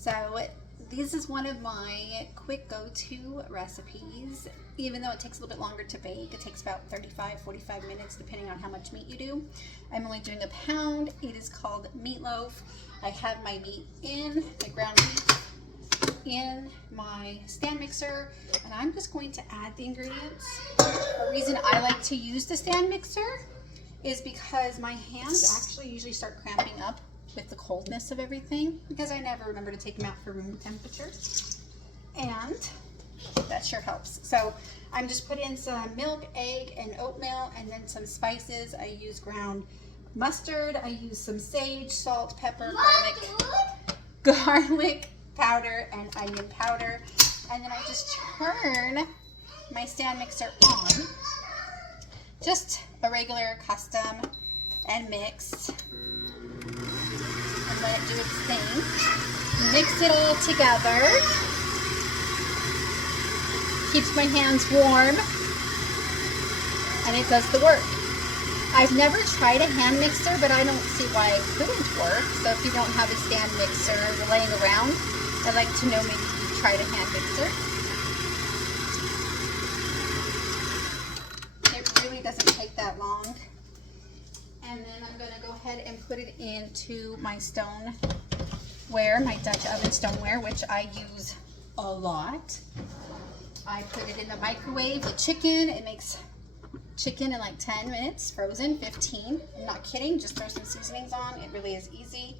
So this is one of my quick go-to recipes. Even though it takes a little bit longer to bake, it takes about 35-45 minutes depending on how much meat you do. I'm only doing a pound. It is called meatloaf. I have my meat in the ground beef in my stand mixer, and I'm just going to add the ingredients. The reason I like to use the stand mixer is because my hands actually usually start cramping up with the coldness of everything, because I never remember to take them out for room temperature, and that sure helps. So I'm just putting in some milk, egg, and oatmeal, and then some spices. I use ground mustard, I use some sage, salt, pepper, garlic powder, and onion powder, and then I just turn my stand mixer on, just a regular custom, and mix. Let it do its thing. Mix it all together. Keeps my hands warm, and it does the work. I've never tried a hand mixer, but I don't see why it couldn't work. So if you don't have a stand mixer laying around, I'd like to know maybe you've tried a hand mixer. It really doesn't take that long. And then I'm going to go ahead and put it into my stoneware, my Dutch oven stoneware, which I use a lot. I put it in the microwave. The chicken, it makes chicken in like 10 minutes, frozen, 15. I'm not kidding, just throw some seasonings on. It really is easy.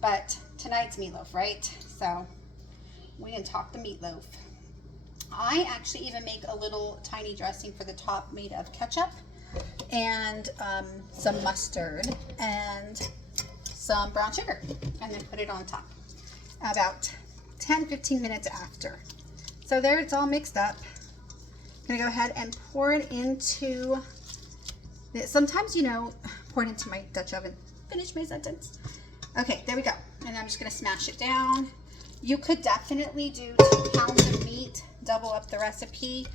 But tonight's meatloaf, right? So we can talk the meatloaf. I actually even make a little tiny dressing for the top made of ketchup and some mustard and some brown sugar, and then put it on top about 10-15 minutes after. So there, it's all mixed up. I'm gonna go ahead and pour it into sometimes, you know, pour it into my Dutch oven. Finish my sentence. Okay, there we go. And I'm just gonna smash it down. You could definitely do 2 pounds of meat, double up the recipe.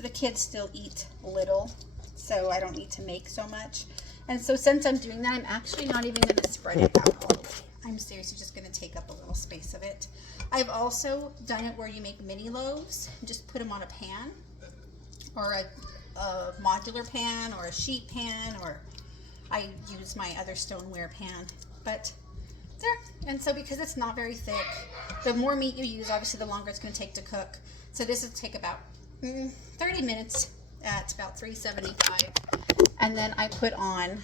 The kids still eat little, so I don't need to make so much. And so since I'm doing that, I'm actually not even going to spread it out all the way. I'm seriously just going to take up a little space of it. I've also done it where you make mini loaves and just put them on a pan, or a modular pan, or a sheet pan, or I use my other stoneware pan. But there, and so because it's not very thick, the more meat you use, obviously the longer it's going to take to cook. So this will take about 30 minutes at about 375, and then I put on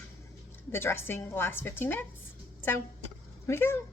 the dressing the last 15 minutes. So here we go.